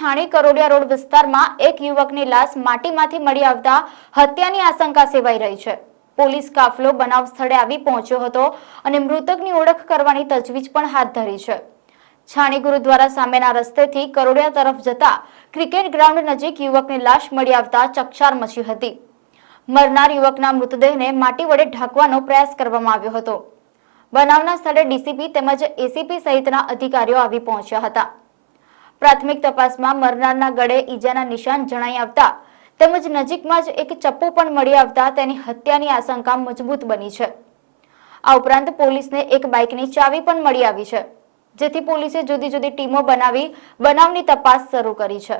છાણી Karodiya road વિસ્તારમાં એક યુવકની લાશ માટીમાંથી મળી આવતા હત્યાની આશંકા સેવાઈ રહી છે। પોલીસ કાફલો બનાવ સ્થળે આવી પહોંચ્યો હતો અને મૃતકની ઓળખ કરવાની તજવીજ પણ હાથ ધરી છે। છાણી ગુરુદ્વારા સામેના રસ્તેથી કરોડિયા તરફ જતા ક્રિકેટ ગ્રાઉન્ડ નજીક યુવકની લાશ મળી આવતા ચકચાર મચી હતી। મરનાર યુવકના મૃતદેહને માટી વડે ઢાંકવાનો પ્રયાસ કરવામાં આવ્યો હતો। બનાવના સ્થળે ડીસીપી તેમજ એસીપી સહિતના અધિકારીઓ આવી પહોંચ્યા હતા। પ્રાથમિક તપાસમાં મરનારના ગળે ઈજાના નિશાન જણાઈ આવતા તેમજ નજીકમાં જ એક ચપ્પુ પણ મળી આવતા તેની હત્યાની આશંકા મજબૂત બની છે। આ ઉપરાંત પોલીસને એક બાઇકની ચાવી પણ મળી આવી છે, જેથી પોલીસે જુદી જુદી ટીમો બનાવી બનાવની તપાસ શરૂ કરી છે।